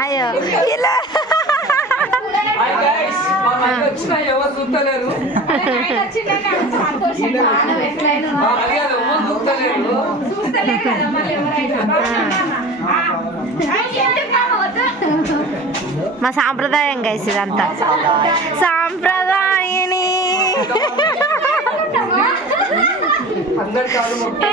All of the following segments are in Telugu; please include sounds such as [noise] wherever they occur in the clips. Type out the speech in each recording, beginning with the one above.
అయ్యో. ఇలా. హాయ్ గైస్ మా సాంప్రదాయం గైస్ ఇదంతా. సాంప్రదాయని. అందరి మొత్తం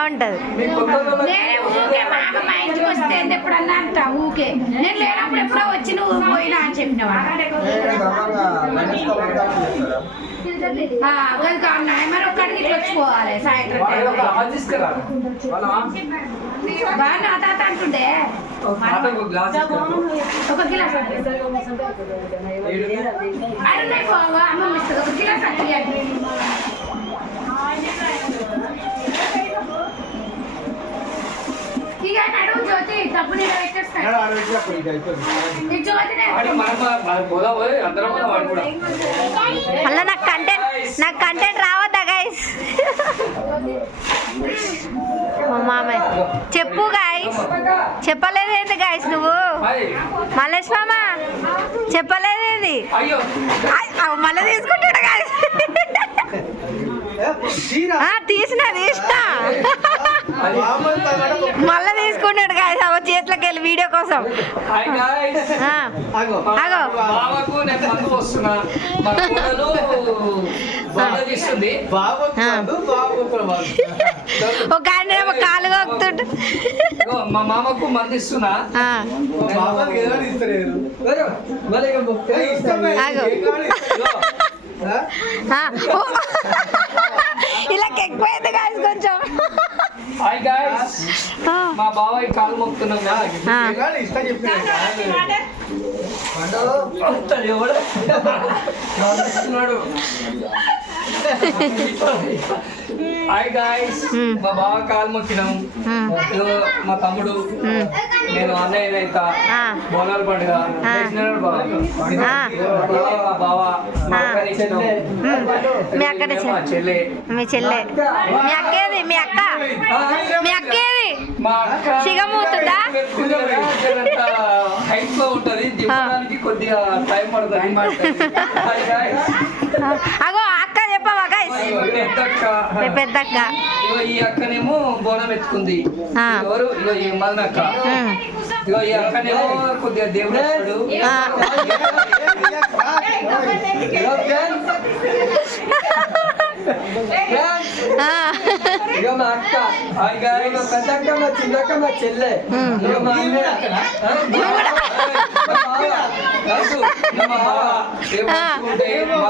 వస్తే ఎప్పుడన్నా అంట ఊకే నేను లేనప్పుడు ఎప్పుడో వచ్చి నువ్వు పోయినా అని చెప్పినవాడు మరి ఒక్కడికి ఇట్లా వచ్చిపోవాలి సాయంత్రం బాగా నా తాత అంటుండే. ఒక గిలాస్ అడున్నాయి అమ్మ ఒక గిలాస్ అట్టియాలి అలా నాకు కంటెంట్ నాకు కంటెంట్ రావద్దా గైస్ చెప్పు గాయస్ చెప్పలేదేంది గాయస్ నువ్వు. మల్లేష్ మామ చెప్పలేదేంది? మళ్ళీ తీసుకుంటాడు గాయస్ తీసిన తీసిన. తీసుకుంటాడు గాయస్ అవ చేతిలోకి వెళ్ళి వీడియో కోసం. [laughs] ఒక ఆయన ఏమో కాలు ఇగో మా మామకు మంది ఇస్తున్నా. [laughs] ఇలా ఎక్కువైంది గాయస్ కొంచెం. హాయ్ గాయ్స్ ఆ, మా బాబాయ్ కాలు మొక్కుతున్నాం? Hi guys Hmm. మా బావ కాలు మొక్కినాం Hmm. మా తమ్ముడు Hmm. నేను అన్నయ్య అయితా Ah. బోనాల పండుగ Ah. బావ. Ah. మా బావ మా. ఉమ్, మీ చెల్లె మీ చెల్లె. మీ అక్కేది? మీ అక్క? మీ అక్కేది? మా అక్క సిగమూతుందా? హైట్ [laughs] లో ఉంటది దిగడానికి కొద్దిగా టైం పడుతుంది హాయ్ గాయ్స్ అగో అక్క చెప్పవా గైస్ పెద్ద అక్క మీ పెద్ద అక్క ఇగో ఈ అక్కనేమో బోనం ఎత్తుకుంది. ఎవరు? ఇగో ఈ మదన అక్క ఉమ్, ఇగో ఈ అక్కనేమో కొద్దిగా దేవుడు వస్తాడు ఆ. ఇగో ఫ్రెండ్స్. ఆ, ఇగో మా అక్క హాయ్ గాయ్స్ పెద్దక్క మా చిన్నక్క మా చెల్లె. మా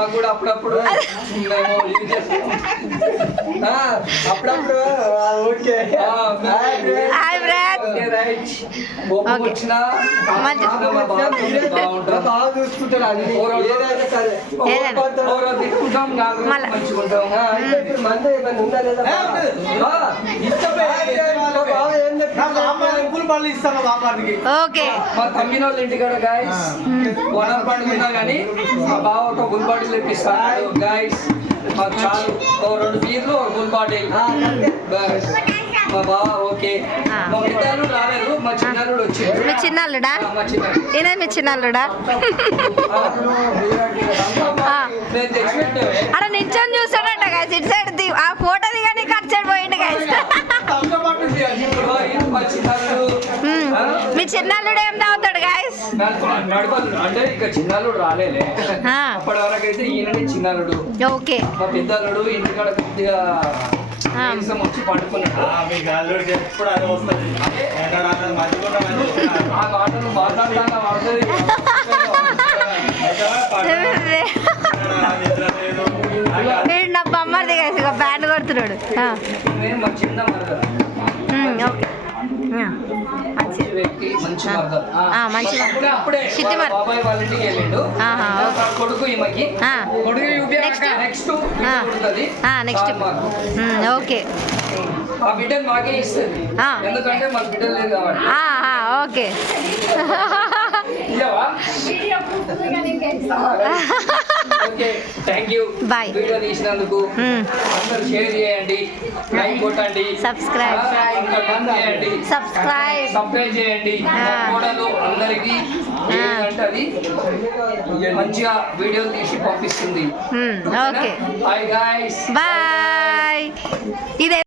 కూడా. అప్పుడప్పుడు అప్పుడప్పుడు ఓకే ఓకే, మా తమ్మిన వాళ్ళ ఇంటికాడ గాయస్ పండుగ కానీ మా బావ ఒక గుల్ బాటిల్ తెప్పిస్తాడు గాయస్ మాకు చాలు. ఓ రెండు బీర్లు ఒక గుల్ బాటిల్ Guys, మా బావ ఓకే. ఆ. మా పెద్దలు రాలేదు మా చిన్నరుడు వచ్చిండు. మీ చిన్నల్లుడా మా చిన్న ఈయన మీ చిన్నల్లుడా. నేను తెచ్చిపెట్టావే అక్కడ నిల్చొని చూస్తాడట గైస్ ఇటు సైడ్ ది ఆ ఫోటో దిగాని కట్ సైడ్ పోయిండు ఈయన మా? మీ చిన్నల్లుడు ఏం తాగుతాడు నడపదు. అంటే ఇక చిన్నల్లుడు రాలేలే. అప్పటి వరకు అయితే ఈయననే చిన్నల్లుడు ఓకే. మా పెద్దల్లుడు ఇంటికాడ కొద్దిగా ఆ. నీరసం వచ్చి పండుకున్నాడు. మీకు అల్లుడు చెప్పుడు అది వస్తుంది. ఆ మాటలు మాట్లాడతాను వాడుతుంది వీడు నా బొమ్మది బ్యాండ్ కొడుతున్నాడు. మా ఓకే. వ్యక్తి మంచి మంచి మరదలు. బాబాయ్ వాళ్ళ ఇంటికి వెళ్ళిండు. కొడుకు ఈమెకి. ఆ. కొడుకు? నెక్స్ట్? Next okay. ఆ బిడ్డను మాకే ఇస్తుంది. ఆ. ఎందుకంటే మాకు బిడ్డ లేదు కాబట్టి. ఆ, ఆ, okay? Okay thank you Bye. వీడియో తీసినందుకు Hmm. అందరూ షేర్ చేయండి లైక్ కొట్టండి బంద్ చేయండి సబ్స్క్రైబ్ సబ్స్క్రైబ్ చేయండి. ఆ. కూడలు అందరికి ఏంటంటే అది మంచిగా వీడియో తీసి పంపిస్తుంది. ఓకే గాయస్ బాయ్ ఇదే